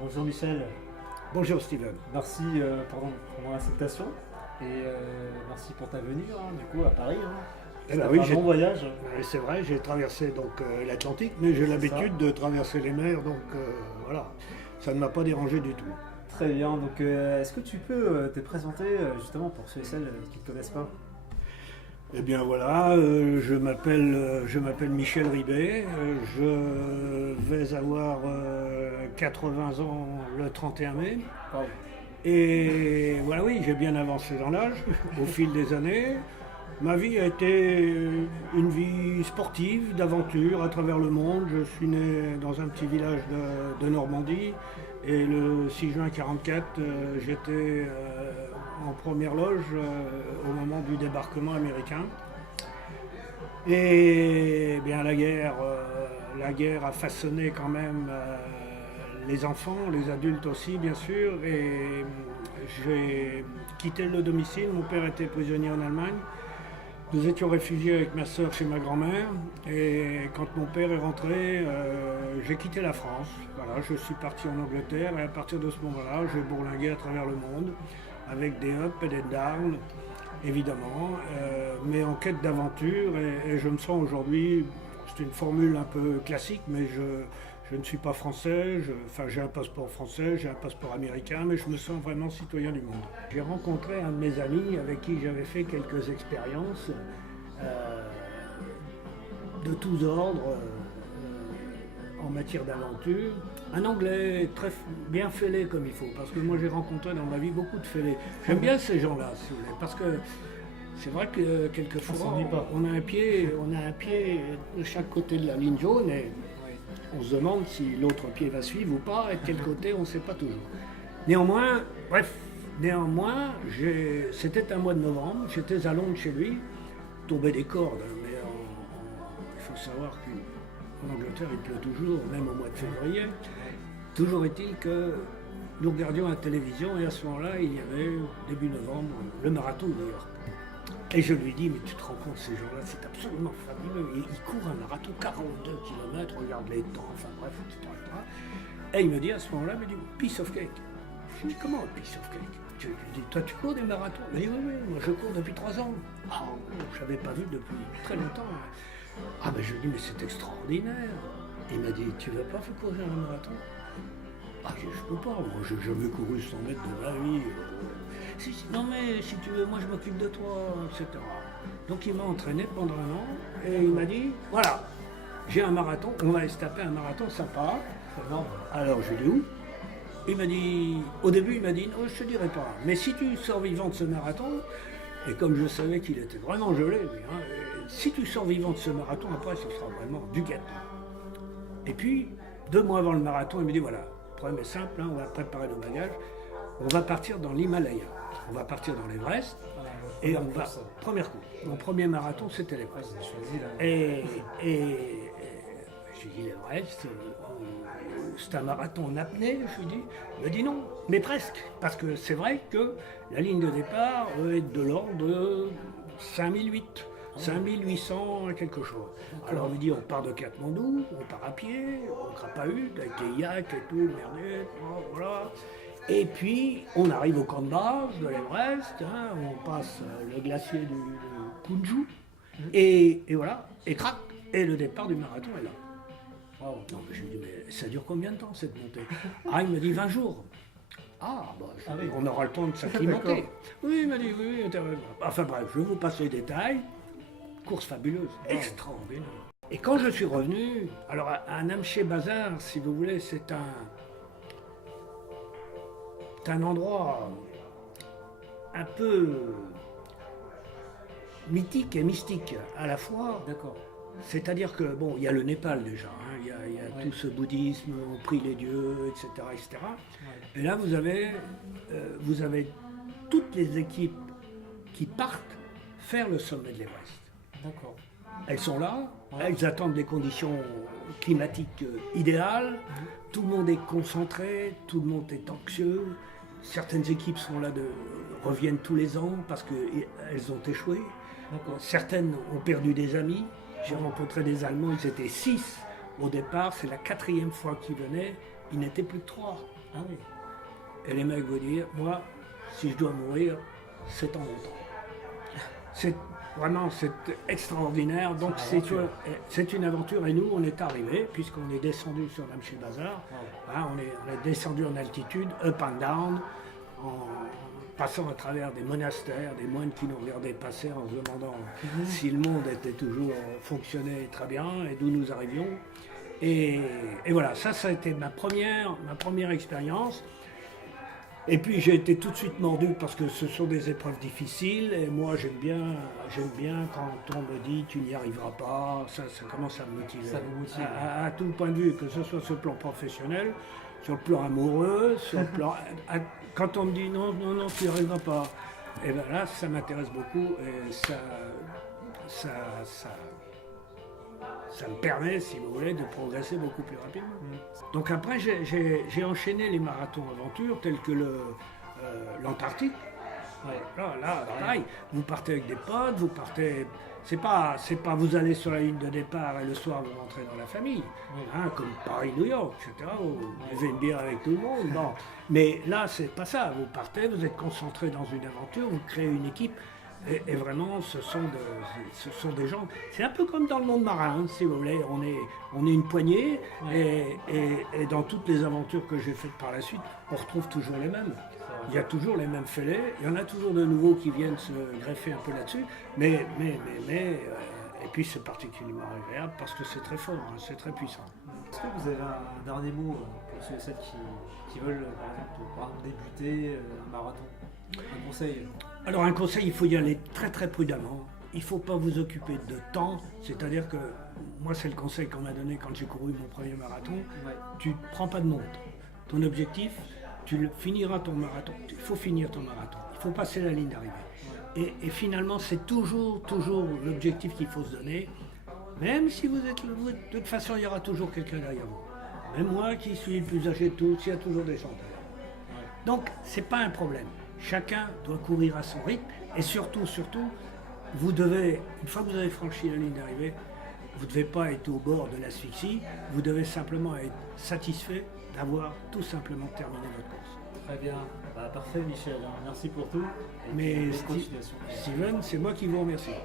Bonjour Michel, Bonjour Steven. merci pour mon acceptation et merci pour ta venue du coup à Paris. Eh ben C'était oui, un long voyage. c'est vrai, j'ai traversé l'Atlantique, mais j'ai C'est ça. l'habitude de traverser les mers, voilà, ça ne m'a pas dérangé du tout. Très bien, donc est-ce que tu peux te présenter justement pour ceux et celles qui ne te connaissent pas? Eh bien voilà, je m'appelle Michel Ribet, je vais avoir 80 ans le 31 mai, Pardon. et voilà, oui, j'ai bien avancé dans l'âge au fil des années. Ma vie a été une vie sportive, d'aventure à travers le monde. Je suis né dans un petit village de Normandie et le 6 juin 1944, j'étais en première loge au moment du débarquement américain. Et bien la guerre a façonné quand même les enfants, les adultes aussi bien sûr. Et j'ai quitté le domicile. Mon père était prisonnier en Allemagne. Nous étions réfugiés avec ma soeur chez ma grand-mère et quand mon père est rentré, j'ai quitté la France. Voilà, je suis parti en Angleterre et à partir de ce moment-là, j'ai bourlingué à travers le monde avec des ups et des downs, évidemment, mais en quête d'aventure et je me sens aujourd'hui, c'est une formule un peu classique, mais je ne suis pas français, enfin j'ai un passeport français, j'ai un passeport américain, mais je me sens vraiment citoyen du monde. J'ai rencontré un de mes amis avec qui j'avais fait quelques expériences euh, de tous ordres en matière d'aventure. Un anglais très bien fêlé comme il faut, parce que moi j'ai rencontré dans ma vie beaucoup de fêlés. J'aime bien ces gens-là, si vous voulez, parce que c'est vrai que quelquefois On s'ennuie pas. on a un pied de chaque côté de la ligne jaune et on se demande si l'autre pied va suivre ou pas, et de quel côté, on ne sait pas toujours. Néanmoins, bref, c'était un mois de novembre, j'étais à Londres chez lui, tombait des cordes, mais il faut savoir qu'en Angleterre, il pleut toujours, même au mois de février. Toujours est-il que nous regardions la télévision et à ce moment-là, il y avait, début novembre, le marathon de New York. Et je lui dis, mais tu te rends compte, ces gens-là, c'est absolument fabuleux. Ils courent un marathon 42 km, regarde les temps, enfin bref, etc., etc. Et il me dit à ce moment-là, il me dit, piece of cake. Je lui dis, comment un piece of cake? Je lui dis, toi tu cours des marathons? Il me dit, oui, oui, moi je cours depuis 3 ans. Ah, je n'avais pas vu depuis très longtemps. Ah ben je lui dis, mais c'est extraordinaire. Il m'a dit, tu ne vas pas faire courir un marathon? Ah, je peux pas, moi j'ai jamais couru 100 mètres de ma vie. Non mais si tu veux, moi je m'occupe de toi, etc. Donc il m'a entraîné pendant 1 an et il m'a dit, voilà, j'ai un marathon, on va aller se taper un marathon sympa. C'est énorme. Alors je lui dis où? Il m'a dit, au début il m'a dit, non je te dirai pas, mais si tu sors vivant de ce marathon, et comme je savais qu'il était vraiment gelé, lui, si tu sors vivant de ce marathon, après ce sera vraiment du gâteau. Et puis, 2 mois avant le marathon, il me dit voilà, le problème est simple, on va préparer nos bagages, on va partir dans l'Himalaya, on va partir dans l'Everest, et on va. Première course. Mon premier marathon, c'était l'Everest. J'ai choisi là. Et j'ai dit l'Everest, c'est un marathon en apnée, je lui dis. Il me dit non, mais presque, parce que c'est vrai que la ligne de départ est de l'ordre de 5008. 5800 quelque chose. Alors on me dit on part de Katmandou, on part à pied, on crapahute avec les yaks et tout, merde, voilà. Et puis on arrive au camp de base de l'Everest, on passe le glacier du Kunju, et voilà, et crac, et le départ du marathon est là. Wow. Non, mais je lui dis mais ça dure combien de temps cette montée? Ah il me dit 20 jours. Ah, bah, oui. on aura le temps de s'acclimater. D'accord. Oui, il m'a dit, oui, enfin bref, je vais vous passer les détails. Course fabuleuse, extraordinaire. Et quand je suis revenu, alors à Namché Bazar, si vous voulez, c'est un endroit un peu mythique et mystique à la fois. D'accord. C'est-à-dire que, bon, il y a le Népal déjà, il y a tout ce bouddhisme, on prie les dieux, etc. etc. Ouais. Et là, vous avez toutes les équipes qui partent faire le sommet de l'Everest. D'accord. Elles sont là, Ouais. elles attendent des conditions climatiques idéales, tout le monde est concentré, tout le monde est anxieux. Certaines équipes reviennent tous les ans parce qu'elles ont échoué. D'accord. Certaines ont perdu des amis. J'ai rencontré des Allemands, ils étaient 6 au départ, c'est la 4e fois qu'ils venaient, ils n'étaient plus que 3. Ah oui. Et les mecs vont dire, moi, si je dois mourir, c'est en mon temps. C'est vraiment c'est extraordinaire. Donc c'est une aventure. Et nous, on est arrivés, puisqu'on est descendu sur Namche Bazar. Hein, on est descendu en altitude, up and down, en passant à travers des monastères, des moines qui nous regardaient passer en se demandant si le monde était toujours fonctionnait très bien et d'où nous arrivions. Et voilà, ça a été ma première expérience. Et puis j'ai été tout de suite mordu parce que ce sont des épreuves difficiles et moi j'aime bien quand on me dit tu n'y arriveras pas, ça commence à me motiver. Ça vous motive. À tout point de vue, que ce soit sur le plan professionnel, sur le plan amoureux, sur le plan. Quand on me dit non, tu n'y arriveras pas, et bien là ça m'intéresse beaucoup et ça me permet, si vous voulez, de progresser beaucoup plus rapidement. Donc après, j'ai enchaîné les marathons aventures tels que l'Antarctique. Ouais. Là, pareil, vous partez avec des potes, vous partez... C'est pas vous allez sur la ligne de départ et le soir vous rentrez dans la famille, hein, comme Paris-New York, etc., où vous buvez une bière avec tout le monde. Bon. Mais là, c'est pas ça. Vous partez, vous êtes concentré dans une aventure, vous créez une équipe. Et vraiment, ce sont des gens. C'est un peu comme dans le monde marin, si vous voulez. On est une poignée, et dans toutes les aventures que j'ai faites par la suite, on retrouve toujours les mêmes. Il y a toujours les mêmes fêlés. Il y en a toujours de nouveaux qui viennent se greffer un peu là-dessus. Mais et puis c'est particulièrement agréable parce que c'est très fort, hein, c'est très puissant. Est-ce que vous avez un dernier mot pour ceux et celles qui veulent, par exemple, débuter un marathon? Un conseil? Alors un conseil, il faut y aller très très prudemment. Il ne faut pas vous occuper de temps. C'est-à-dire que moi, c'est le conseil qu'on m'a donné quand j'ai couru mon premier marathon. Ouais. Tu ne prends pas de montre. Ton objectif, tu finiras ton marathon. Il faut finir ton marathon. Il faut passer la ligne d'arrivée. Et finalement, c'est toujours l'objectif qu'il faut se donner. Même si vous êtes... De toute façon, il y aura toujours quelqu'un derrière vous. Même moi qui suis le plus âgé de tous, il y a toujours des gens derrière. Donc, ce n'est pas un problème. Chacun doit courir à son rythme. Et surtout, vous devez, une fois que vous avez franchi la ligne d'arrivée, vous ne devez pas être au bord de l'asphyxie. Vous devez simplement être satisfait d'avoir tout simplement terminé votre course. Très bien. Parfait, Michel. Merci pour tout. Mais Steven, c'est moi qui vous remercie.